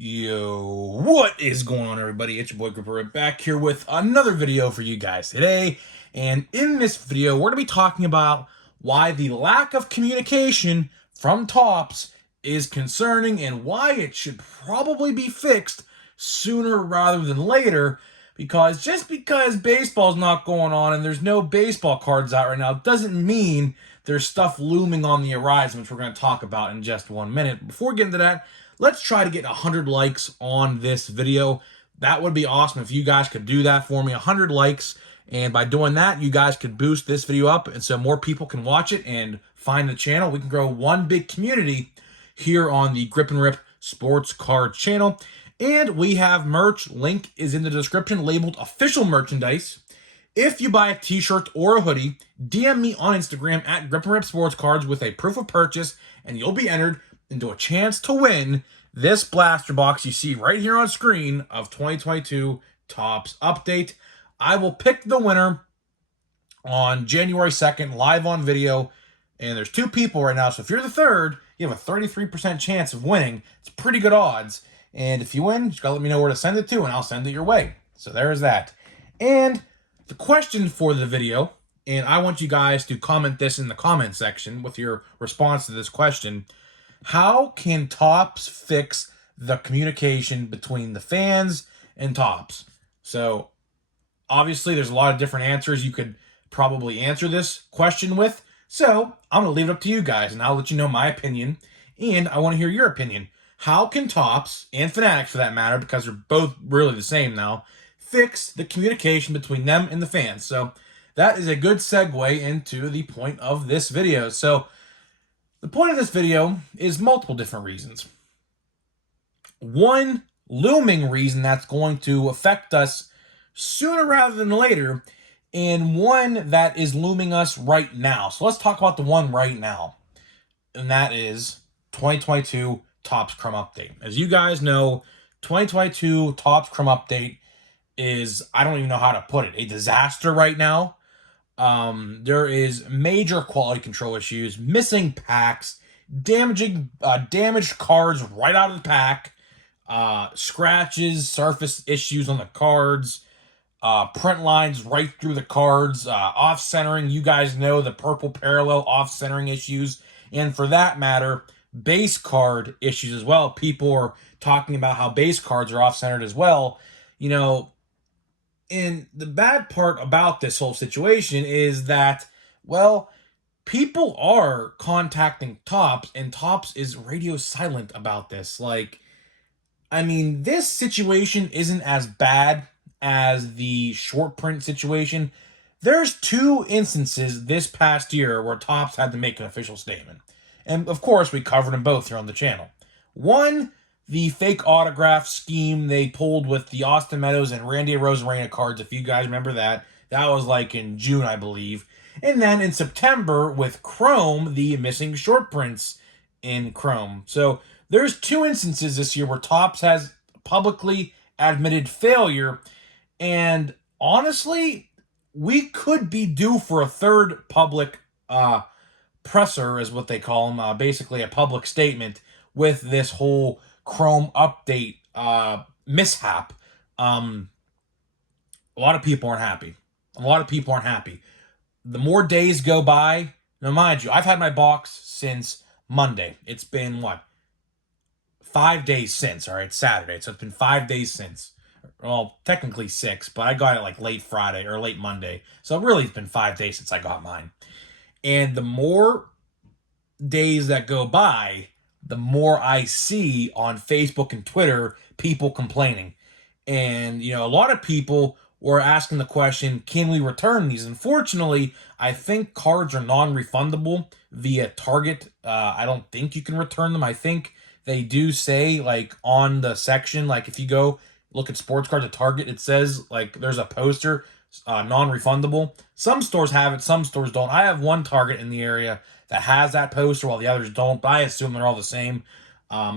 Yo, what is going on, everybody? It's your boy Gripper back here with another video for you guys today. And in this video, we're going to be talking about why the lack of communication from Topps is concerning and why it should probably be fixed sooner rather than later. Because just because baseball's not going on and there's no baseball cards out right now doesn't mean there's stuff looming on the horizon, which we're going to talk about in just 1 minute. Before getting to that, let's try to get 100 likes on this video. That would be awesome if you guys could do that for me. 100 likes. And by doing that, you guys could boost this video up and so more people can watch it and find the channel. We can grow one big community here on the Grip and Rip Sports Card channel. And we have merch. Link is in the description, labeled official merchandise. If you buy a t-shirt or a hoodie, DM me on Instagram at Grip and Rip Sports Cards with a proof of purchase, and you'll be entered into a chance to win this blaster box you see right here on screen of 2022 Topps Update. I will pick the winner on January 2nd, live on video, and there's 2 people right now, so if you're the third, you have a 33% chance of winning. It's pretty good odds, and if you win, just gotta let me know where to send it to, and I'll send it your way. So there's that. And the question for the video, and I want you guys to comment this in the comment section with your response to this question: how can Topps fix the communication between the fans and Topps? So obviously there's a lot of different answers you could probably answer this question with. So I'm going to leave it up to you guys, and I'll let you know my opinion, and I want to hear your opinion. How can Topps, and Fanatics for that matter, because they're both really the same now, fix the communication between them and the fans? So that is a good segue into the point of this video. So the point of this video is multiple different reasons. One looming reason that's going to affect us sooner rather than later, and one that is looming us right now. So let's talk about the one right now, and that is 2022 Topps Chrome Update. As you guys know, 2022 Topps Chrome Update is, I don't even know how to put it, a disaster right now. There is major quality control issues, missing packs, damaged cards right out of the pack, scratches, surface issues on the cards, print lines right through the cards, off-centering. You guys know the purple parallel off-centering issues, and for that matter, base card issues as well. People are talking about how base cards are off-centered as well. You know, and the bad part about this whole situation is that, well, people are contacting Topps, and Topps is radio silent about this. Like, I mean, this situation isn't as bad as the short print situation. There's 2 instances this past year where Topps had to make an official statement. And of course, we covered them both here on the channel. One, the fake autograph scheme they pulled with the Austin Meadows and Randy Arozarena cards, if you guys remember that. That was like in June, I believe. And then in September with Chrome, the missing short prints in Chrome. So there's 2 instances this year where Topps has publicly admitted failure. And honestly, we could be due for a third public presser, is what they call them, basically a public statement with this whole Chrome update mishap. A lot of people aren't happy. The more days go by, now mind you, I've had my box since Monday. It's been, what, 5 days since, all right, Saturday. So it's been 5 days since. Well, technically 6, but I got it like late Friday or late Monday. So really it's been 5 days since I got mine. And the more days that go by, the more I see on Facebook and Twitter people complaining. And, you know, a lot of people were asking the question, can we return these? Unfortunately, I think cards are non-refundable via Target. I don't think you can return them. I think they do say, like, on the section, like, if you go look at sports cards at Target, it says, like, there's a poster, non-refundable. Some stores have it, some stores don't. I have one Target in the area that has that poster while the others don't, but I assume they're all the same.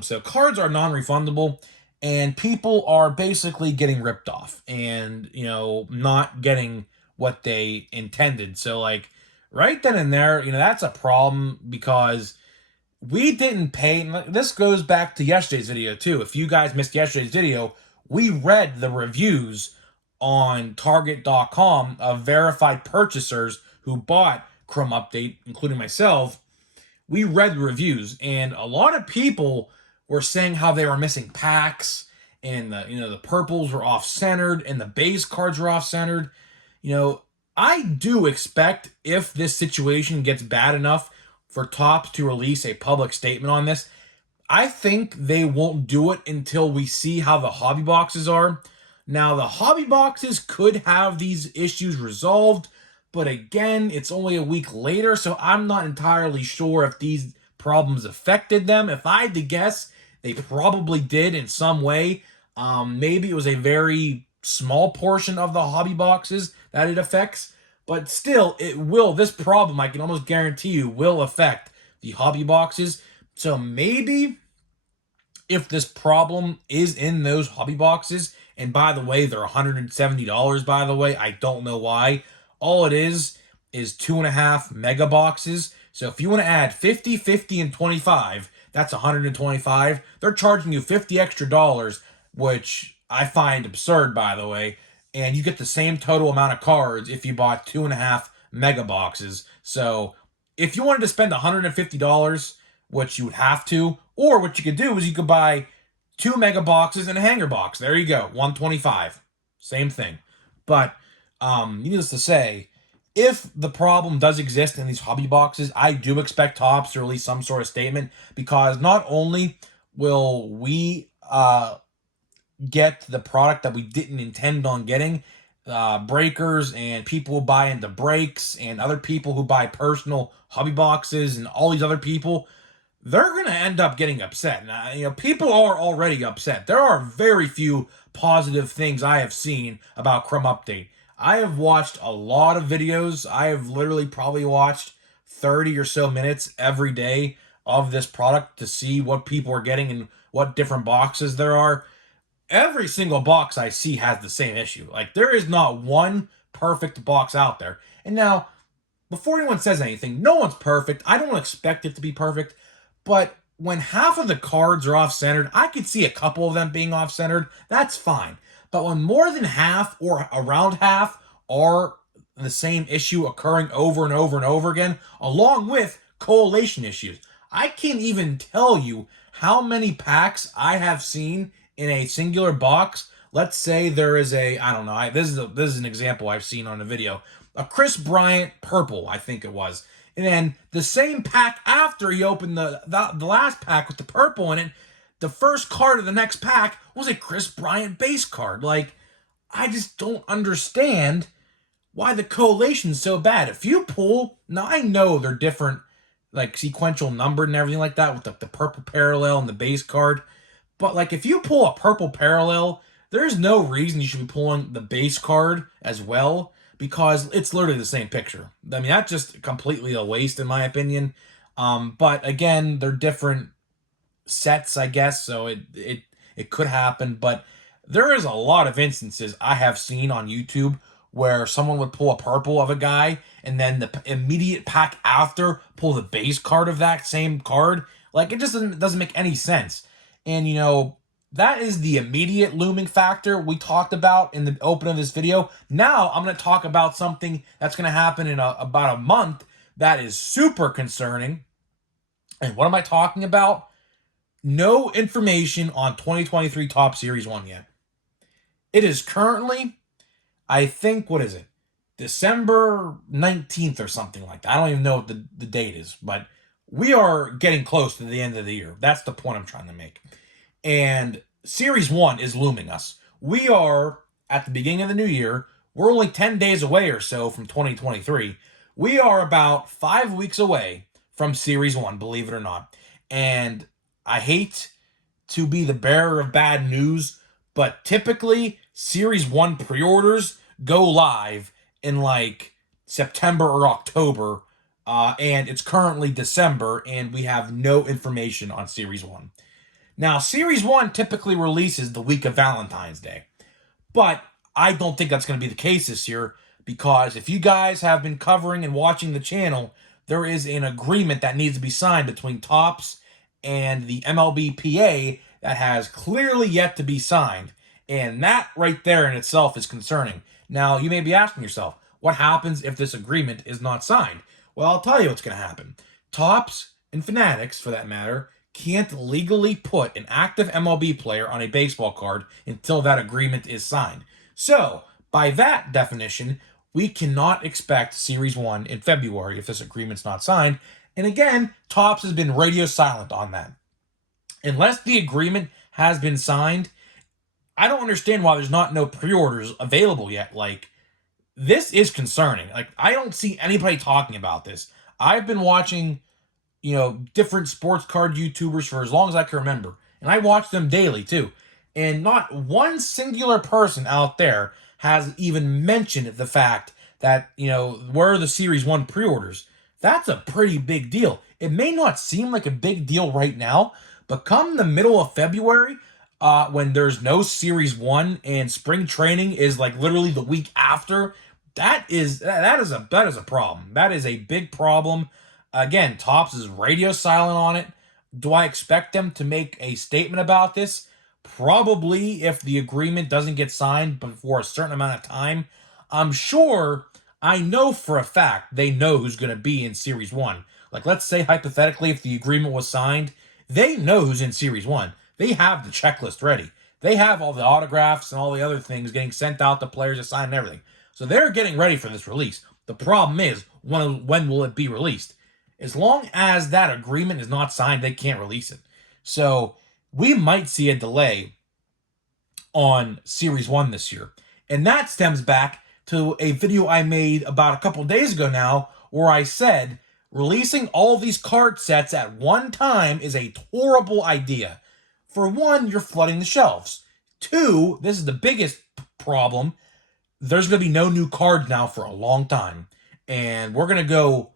So cards are non-refundable, and people are basically getting ripped off and, you know, not getting what they intended. So, like, right then and there, you know, that's a problem because we didn't pay, and this goes back to yesterday's video too. If you guys missed yesterday's video, we read the reviews on Target.com of verified purchasers who bought Chrome Update, including myself. We read the reviews, and a lot of people were saying how they were missing packs, and the purples were off centered, and the base cards were off centered. I do expect, if this situation gets bad enough for Topps to release a public statement on this, I think they won't do it until we see how the hobby boxes are. Now, the hobby boxes could have these issues resolved, but again, it's only a week later, so I'm not entirely sure if these problems affected them. If I had to guess, they probably did in some way. Maybe it was a very small portion of the hobby boxes that it affects, but still, it will. This problem, I can almost guarantee you, will affect the hobby boxes. So maybe if this problem is in those hobby boxes, and by the way, they're $170, by the way, I don't know why. All it is 2.5 mega boxes. So if you want to add 50, 50, and 25, that's 125. They're charging you 50 extra dollars, which I find absurd, by the way. And you get the same total amount of cards if you bought 2.5 mega boxes. So if you wanted to spend $150, which you would have to, or what you could do is you could buy 2 mega boxes and a hanger box. There you go, 125. Same thing. But needless to say, if the problem does exist in these hobby boxes, I do expect Topps to release some sort of statement, because not only will we get the product that we didn't intend on getting, breakers and people who buy into breaks and other people who buy personal hobby boxes and all these other people, they're going to end up getting upset. Now, people are already upset. There are very few positive things I have seen about Chrome Update. I have watched a lot of videos. I have literally probably watched 30 or so minutes every day of this product to see what people are getting and what different boxes there are. Every single box I see has the same issue. Like, there is not one perfect box out there. And now, before anyone says anything, no one's perfect. I don't expect it to be perfect. But when half of the cards are off-centered, I could see a couple of them being off-centered. That's fine. But when more than half or around half are the same issue occurring over and over and over again, along with correlation issues, I can't even tell you how many packs I have seen in a singular box. Let's say there is I don't know, this is an example I've seen on a video. A Chris Bryant purple, I think it was. And then the same pack after he opened the last pack with the purple in it, the first card of the next pack was a Chris Bryant base card. Like, I just don't understand why the correlation's so bad. If you pull, now I know they're different, like sequential numbered and everything like that with the purple parallel and the base card. But like, if you pull a purple parallel, there's no reason you should be pulling the base card as well, because it's literally the same picture. I mean, that's just completely a waste in my opinion. But again, they're different sets, I guess, so it could happen. But there is a lot of instances I have seen on YouTube where someone would pull a purple of a guy and then the immediate pack after pull the base card of that same card. Like, it just doesn't make any sense. And that is the immediate looming factor we talked about in the opening of this video. Now I'm going to talk about something that's going to happen in about a month that is super concerning. And what am I talking about? No information on 2023 Topps Series 1 yet. It is currently, I think, what is it? December 19th or something like that. I don't even know what the date is, but we are getting close to the end of the year. That's the point I'm trying to make. And Series 1 is looming us. We are at the beginning of the new year. We're only 10 days away or so from 2023. We are about 5 weeks away from Series 1, believe it or not. And I hate to be the bearer of bad news, but typically Series 1 pre-orders go live in like September or October, and it's currently December, and we have no information on Series 1. Now, Series 1 typically releases the week of Valentine's Day, but I don't think that's going to be the case this year, because if you guys have been covering and watching the channel, there is an agreement that needs to be signed between Topps and the MLBPA that has clearly yet to be signed. And that right there in itself is concerning. Now, you may be asking yourself, what happens if this agreement is not signed? Well, I'll tell you what's going to happen. Tops and Fanatics, for that matter, can't legally put an active MLB player on a baseball card until that agreement is signed. So, by that definition, we cannot expect Series 1 in February if this agreement's not signed. And again, Topps has been radio silent on that. Unless the agreement has been signed, I don't understand why there's no pre-orders available yet. Like, this is concerning. Like, I don't see anybody talking about this. I've been watching, different sports card YouTubers for as long as I can remember. And I watch them daily too. And not one singular person out there has even mentioned the fact that, where are the Series 1 pre-orders? That's a pretty big deal. It may not seem like a big deal right now, but come the middle of February, when there's no Series 1 and spring training is like literally the week after, that is a problem. That is a big problem. Again, Topps is radio silent on it. Do I expect them to make a statement about this? Probably, if the agreement doesn't get signed before a certain amount of time. I'm sure, I know for a fact they know who's going to be in Series 1. Like, let's say hypothetically, if the agreement was signed, they know who's in Series 1. They have the checklist ready. They have all the autographs and all the other things getting sent out to players to sign and everything. So they're getting ready for this release. The problem is, when will it be released? As long as that agreement is not signed, they can't release it. So we might see a delay on Series 1 this year. And that stems back to a video I made about a couple days ago now, where I said releasing all these card sets at one time is a horrible idea. For one, you're flooding the shelves. Two, this is the biggest problem, there's going to be no new cards now for a long time. And we're going to go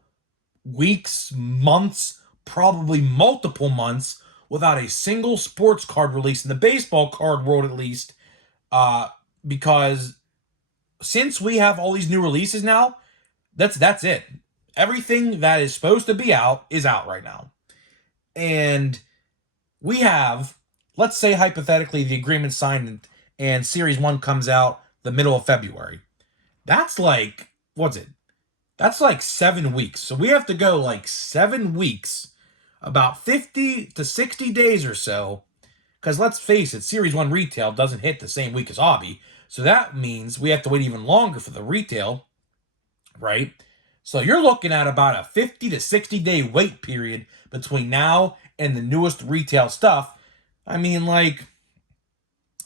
weeks, months, probably multiple months without a single sports card release in the baseball card world, at least, because since we have all these new releases now, that's it. Everything that is supposed to be out is out right now. And we have, let's say hypothetically, the agreement signed and Series 1 comes out the middle of February. That's like, what's it? That's like 7 weeks. So we have to go like 7 weeks, about 50 to 60 days or so. Because let's face it, Series 1 retail doesn't hit the same week as hobby. So that means we have to wait even longer for the retail, right? So you're looking at about a 50 to 60 day wait period between now and the newest retail stuff. I mean, like,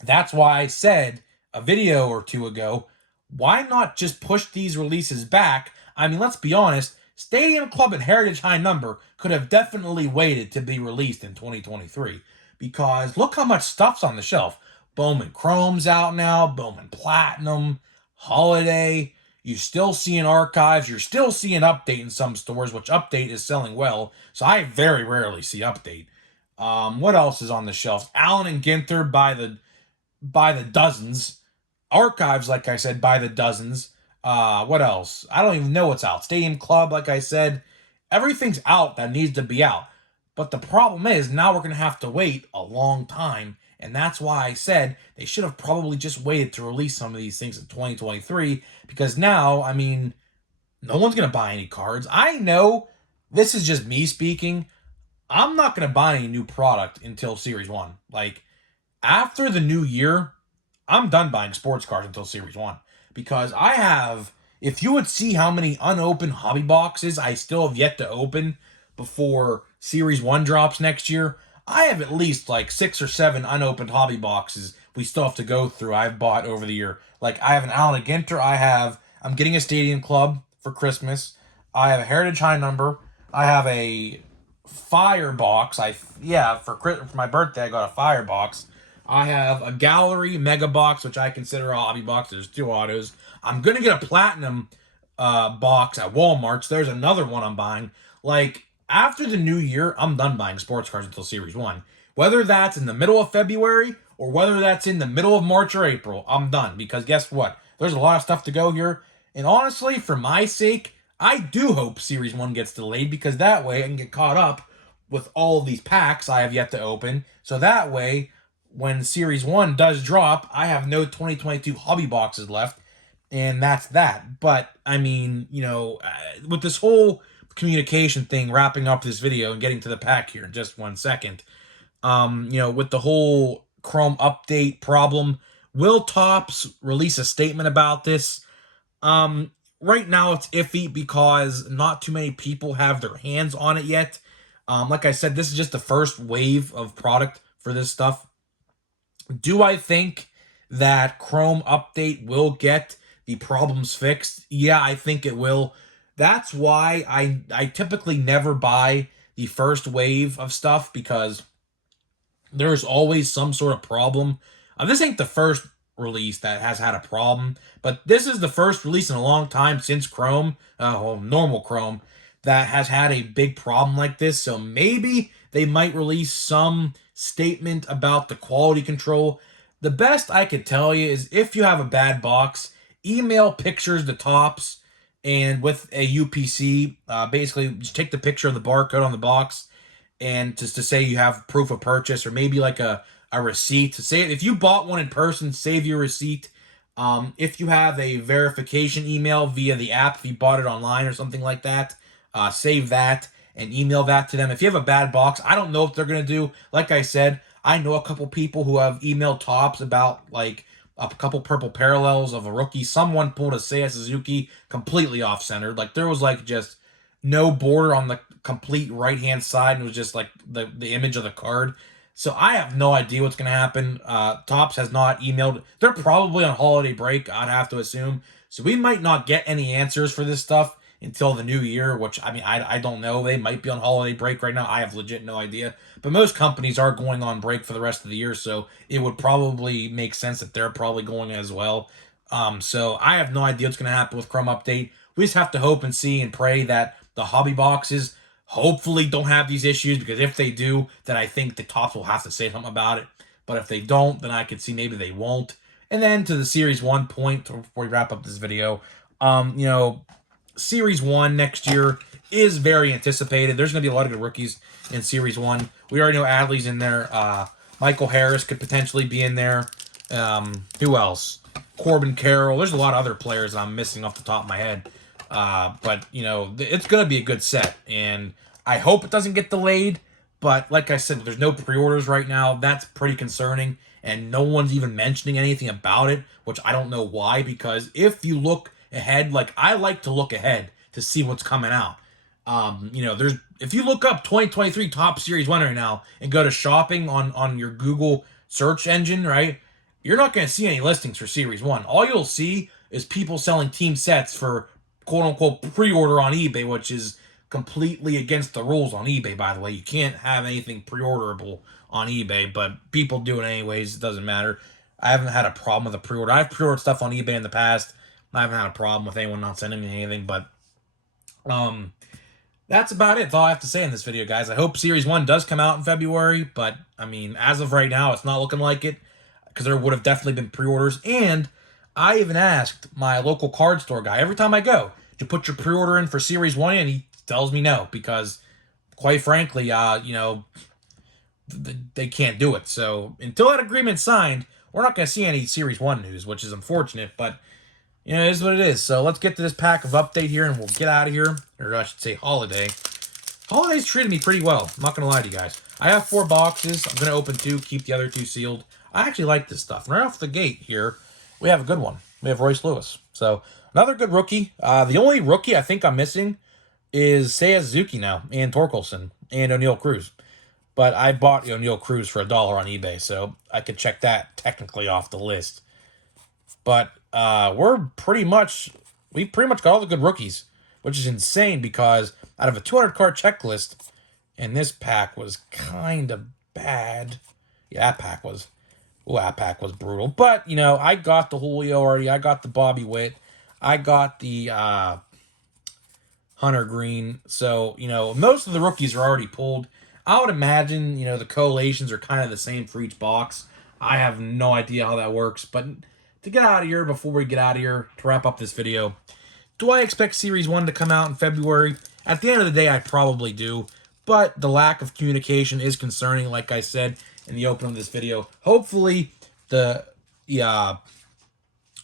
that's why I said a video or two ago, why not just push these releases back? I mean, let's be honest, Stadium Club and Heritage High Number could have definitely waited to be released in 2023, because look how much stuff's on the shelf. Bowman Chrome's out now, Bowman Platinum, Holiday. You're still seeing Archives. You're still seeing Update in some stores, which Update is selling well. So I very rarely see Update. What else is on the shelves? Allen and Ginther by the dozens. Archives, like I said, by the dozens. What else? I don't even know what's out. Stadium Club, like I said. Everything's out that needs to be out. But the problem is, now we're going to have to wait a long time. And that's why I said they should have probably just waited to release some of these things in 2023. Because now, I mean, no one's going to buy any cards. I know, this is just me speaking. I'm not going to buy any new product until Series 1. Like, after the new year, I'm done buying sports cards until Series 1. Because I have, if you would see how many unopened hobby boxes I still have yet to open before Series 1 drops next year, I have at least like 6 or 7 unopened hobby boxes we still have to go through I've bought over the year. Like, I have an Allen Ginter, I'm getting a Stadium Club for Christmas. I have a Heritage High Number. I have a Fire box. For my birthday, I got a Fire box. I have a Gallery Mega Box, which I consider a hobby box. There's 2 autos. I'm going to get a Platinum box at Walmart. So there's another one I'm buying. Like, after the new year, I'm done buying sports cards until Series 1. Whether that's in the middle of February or whether that's in the middle of March or April, I'm done. Because guess what? There's a lot of stuff to go here. And honestly, for my sake, I do hope Series 1 gets delayed, because that way I can get caught up with all of these packs I have yet to open. So that way, when Series 1 does drop, I have no 2022 hobby boxes left, and that's that. But, I mean, with this whole communication thing, wrapping up this video and getting to the pack here in just 1 second, with the whole Chrome update problem, will Topps release a statement about this? Right now it's iffy because not too many people have their hands on it yet. Like I said, this is just the first wave of product for this stuff. Do I think that Chrome update will get the problems fixed? Yeah, I think it will. That's why I typically never buy the first wave of stuff, because there's always some sort of problem. This ain't the first release that has had a problem, but this is the first release in a long time since Chrome, normal Chrome, that has had a big problem like this. So maybe they might release some statement about the quality control. The best I could tell you is, if you have a bad box, email pictures to Topps, and with a UPC, basically just take the picture of the barcode on the box, and just to say you have proof of purchase, or maybe like a receipt. Say if you bought one in person, save your receipt. If you have a verification email via the app, if you bought it online or something like that, save that and email that to them. If you have a bad box, I don't know what they're going to do. Like I said, I know a couple people who have emailed Topps about like a couple purple parallels of a rookie. Someone pulled a Seiya Suzuki completely off-centered. Like there was like just no border on the complete right-hand side, and it was just like the image of the card. So I have no idea what's going to happen. Topps has not emailed. They're probably on holiday break, I'd have to assume. So we might not get any answers for this stuff until the new year, which, I mean, I don't know. They might be on holiday break right now. I have legit no idea. But most companies are going on break for the rest of the year, so it would probably make sense that they're probably going as well. So I have no idea what's going to happen with Chrome Update. We just have to hope and see and pray that the hobby boxes hopefully don't have these issues, because if they do, then I think the Topps will have to say something about it. But if they don't, then I could see maybe they won't. And then to the Series 1 point, before we wrap up this video, Series 1 next year is very anticipated. There's going to be a lot of good rookies in Series 1. We already know Adley's in there. Michael Harris could potentially be in there. Who else? Corbin Carroll. There's a lot of other players I'm missing off the top of my head. But, it's going to be a good set. And I hope it doesn't get delayed. But like I said, there's no pre-orders right now. That's pretty concerning. And no one's even mentioning anything about it, which I don't know why. Because if you look ahead, like I like to look ahead to see what's coming out. If you look up 2023 Topps Series 1 right now and go to shopping on your Google search engine, right, you're not going to see any listings for Series 1. All you'll see is people selling team sets for quote-unquote pre-order on eBay, which is completely against the rules on eBay, by the way. You can't have anything pre-orderable on eBay, but people do it anyways. It doesn't matter. I haven't had a problem with a pre-order. I've pre-ordered stuff on eBay in the past. I haven't had a problem with anyone not sending me anything, but that's about it. That's all I have to say in this video, guys. I hope Series 1 does come out in February, but, I mean, as of right now, it's not looking like it, because there would have definitely been pre-orders. And I even asked my local card store guy, every time I go, to put your pre-order in for Series 1, and he tells me no, because, quite frankly, they can't do it. So, until that agreement's signed, we're not going to see any Series 1 news, which is unfortunate, but it is what it is. So let's get to this pack of update here, and we'll get out of here. Or I should say holiday. Holiday's treated me pretty well. I'm not going to lie to you guys. I have 4 boxes. I'm going to open 2, keep the other 2 sealed. I actually like this stuff. Right off the gate here, we have a good one. We have Royce Lewis. So another good rookie. The only rookie I think I'm missing is Seiya Suzuki now, and Torkelson, and O'Neal Cruz. But I bought O'Neal Cruz for $1 on eBay, so I could check that technically off the list. But we've pretty much got all the good rookies, which is insane, because out of a 200-card checklist, and this pack was kind of bad. Yeah, that pack was brutal. But, I got the Julio already. I got the Bobby Witt. I got the Hunter Green. So, most of the rookies are already pulled. I would imagine, the collations are kind of the same for each box. I have no idea how that works, but to get out of here, before we get out of here, to wrap up this video, do I expect Series 1 to come out in February? At the end of the day, I probably do. but the lack of communication is concerning, like I said in the opening of this video. Hopefully, the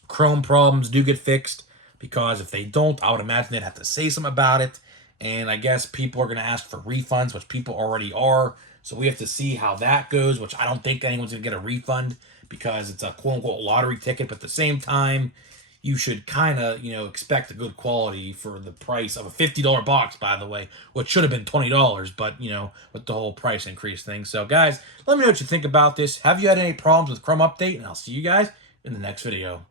Chrome problems do get fixed, because if they don't, I would imagine they'd have to say something about it. And I guess people are going to ask for refunds, which people already are. So we have to see how that goes, which I don't think anyone's going to get a refund because it's a quote-unquote lottery ticket. But at the same time, you should kind of, expect a good quality for the price of a $50 box, by the way, which should have been $20, but, with the whole price increase thing. So, guys, let me know what you think about this. Have you had any problems with Chrome Update? And I'll see you guys in the next video.